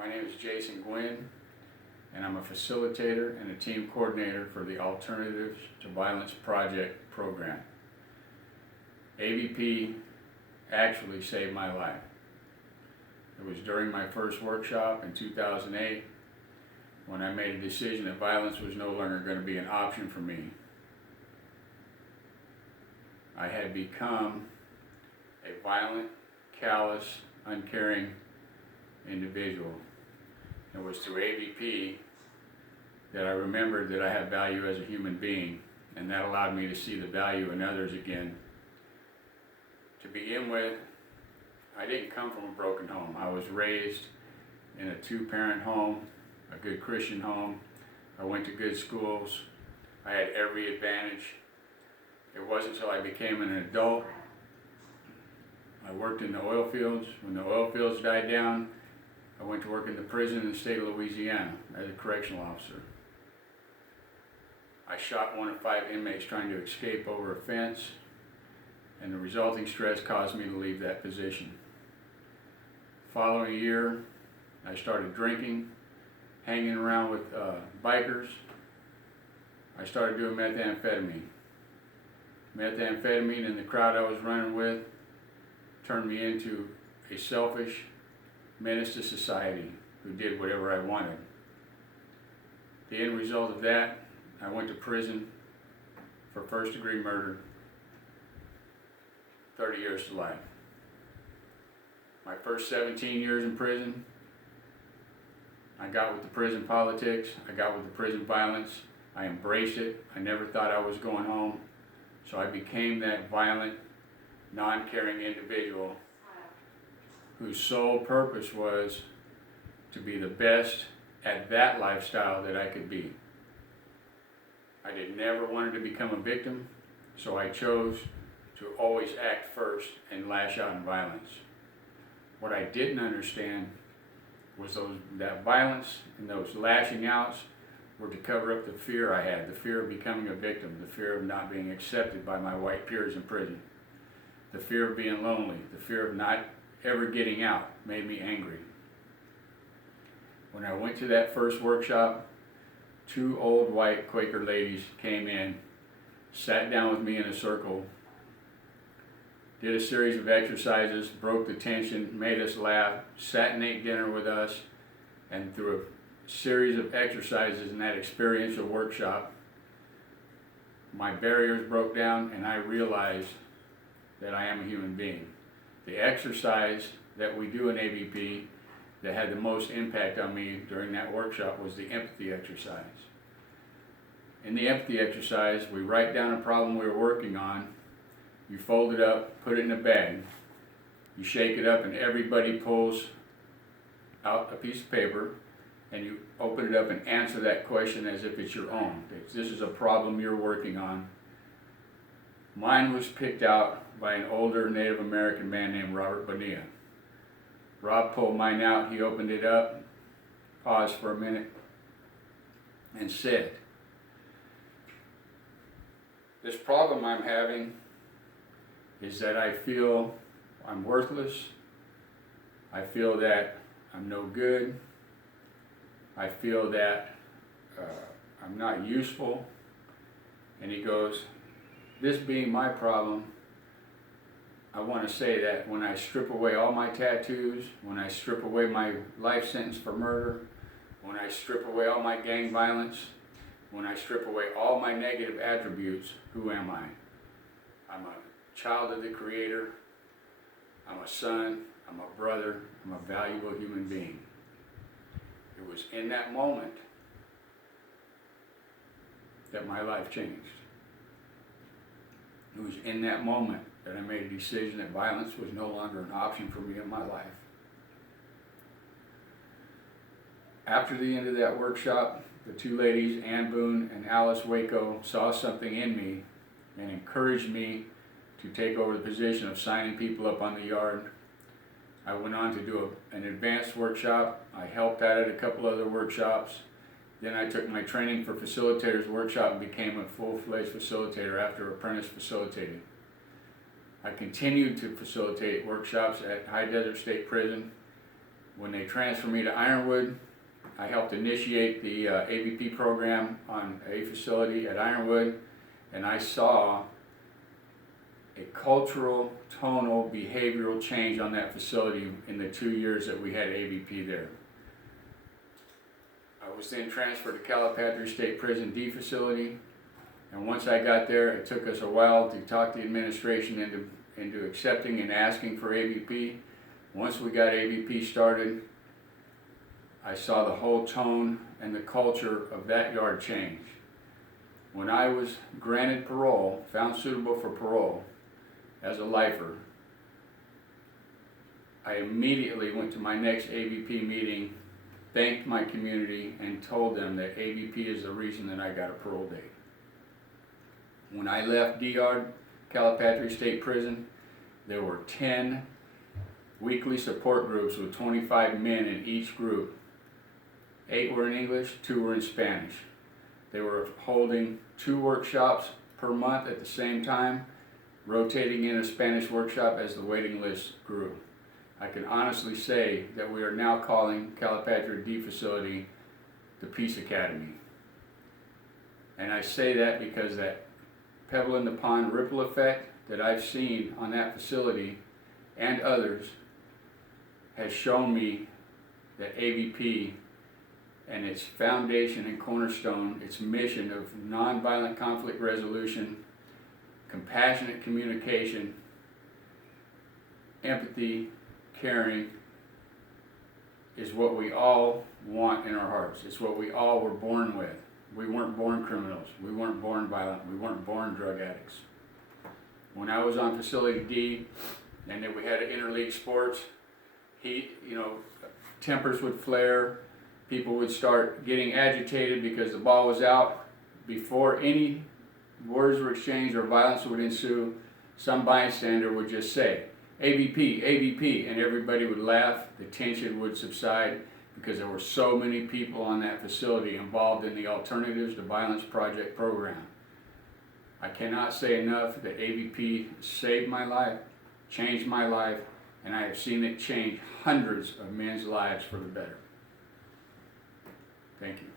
My name is Jason Gwynn, and I'm a facilitator and a team coordinator for the Alternatives to Violence Project program. AVP actually saved my life. It was during my first workshop in 2008 when I made a decision that violence was no longer going to be an option for me. I had become a violent, callous, uncaring individual. It was through AVP that I remembered that I had value as a human being, and that allowed me to see the value in others again. To begin with, I didn't come from a broken home. I was raised in a two-parent home, a good Christian home. I went to good schools. I had every advantage. It wasn't until I became an adult. I worked in the oil fields. When the oil fields died down, I went to work in the prison in the state of Louisiana as a correctional officer. I shot one of 5 inmates trying to escape over a fence, and the resulting stress caused me to leave that position. Following a year, I started drinking, hanging around with bikers. I started doing methamphetamine. Methamphetamine and the crowd I was running with turned me into a selfish menace to society who did whatever I wanted. The end result of that, I went to prison for first-degree murder, 30 years to life. My first 17 years in prison, I got with the prison politics, I got with the prison violence, I embraced it. I never thought I was going home, so I became that violent, non-caring individual whose sole purpose was to be the best at that lifestyle that I could be. I never wanted to become a victim, so I chose to always act first and lash out in violence. What I didn't understand was that violence and those lashing outs were to cover up the fear I had, the fear of becoming a victim, the fear of not being accepted by my white peers in prison, the fear of being lonely, the fear of not ever getting out made me angry. When I went to that first workshop, 2 old white Quaker ladies came in, sat down with me in a circle, did a series of exercises, broke the tension, made us laugh, sat and ate dinner with us, and through a series of exercises in that experiential workshop, my barriers broke down and I realized that I am a human being. The exercise that we do in AVP that had the most impact on me during that workshop was the empathy exercise. In the empathy exercise, we write down a problem we were working on, you fold it up, put it in a bag, you shake it up, and everybody pulls out a piece of paper, and you open it up and answer that question as if it's your own. This is a problem you're working on. Mine was picked out by an older Native American man named Robert Bonilla. Rob pulled mine out, he opened it up, paused for a minute, and said, "This problem I'm having is that I feel I'm worthless, I feel that I'm no good, I feel that I'm not useful." And he goes, "This being my problem, I want to say that when I strip away all my tattoos, when I strip away my life sentence for murder, when I strip away all my gang violence, when I strip away all my negative attributes, who am I? I'm a child of the Creator, I'm a son, I'm a brother, I'm a valuable human being." It was in that moment that my life changed. It was in that moment that I made a decision that violence was no longer an option for me in my life. After the end of that workshop, the 2 ladies, Ann Boone and Alice Waco, saw something in me and encouraged me to take over the position of signing people up on the yard. I went on to do an advanced workshop. I helped out at a couple other workshops. Then I took my training for facilitators workshop and became a full-fledged facilitator after apprentice facilitating. I continued to facilitate workshops at High Desert State Prison When they transferred me to Ironwood, I helped initiate the AVP program on a facility at Ironwood, and I saw a cultural, tonal, behavioral change on that facility in the 2 years that we had AVP there. I was then transferred to Calipatria State Prison D facility, and once I got there, it took us a while to talk the administration into accepting and asking for AVP. Once we got AVP started, I saw the whole tone and the culture of that yard change. When I was granted parole, found suitable for parole as a lifer, I immediately went to my next AVP meeting, thanked my community, and told them that AVP is the reason that I got a parole date. When I left D-Yard, Calipatria State Prison, there were 10 weekly support groups with 25 men in each group. 8 were in English, 2 were in Spanish. They were holding 2 workshops per month at the same time, rotating in a Spanish workshop as the waiting list grew. I can honestly say that we are now calling Calipatria D facility the Peace Academy. And I say that because that pebble in the pond ripple effect that I've seen on that facility and others has shown me that AVP and its foundation and cornerstone, its mission of nonviolent conflict resolution, compassionate communication, empathy, caring, is what we all want in our hearts. It's what we all were born with. We weren't born criminals. We weren't born violent. We weren't born drug addicts. When I was on Facility D, and then we had interleague sports, tempers would flare. People would start getting agitated because the ball was out. Before any words were exchanged or violence would ensue, some bystander would just say, AVP, AVP, and everybody would laugh. The tension would subside because there were so many people on that facility involved in the Alternatives to Violence Project program. I cannot say enough that AVP saved my life, changed my life, and I have seen it change hundreds of men's lives for the better. Thank you.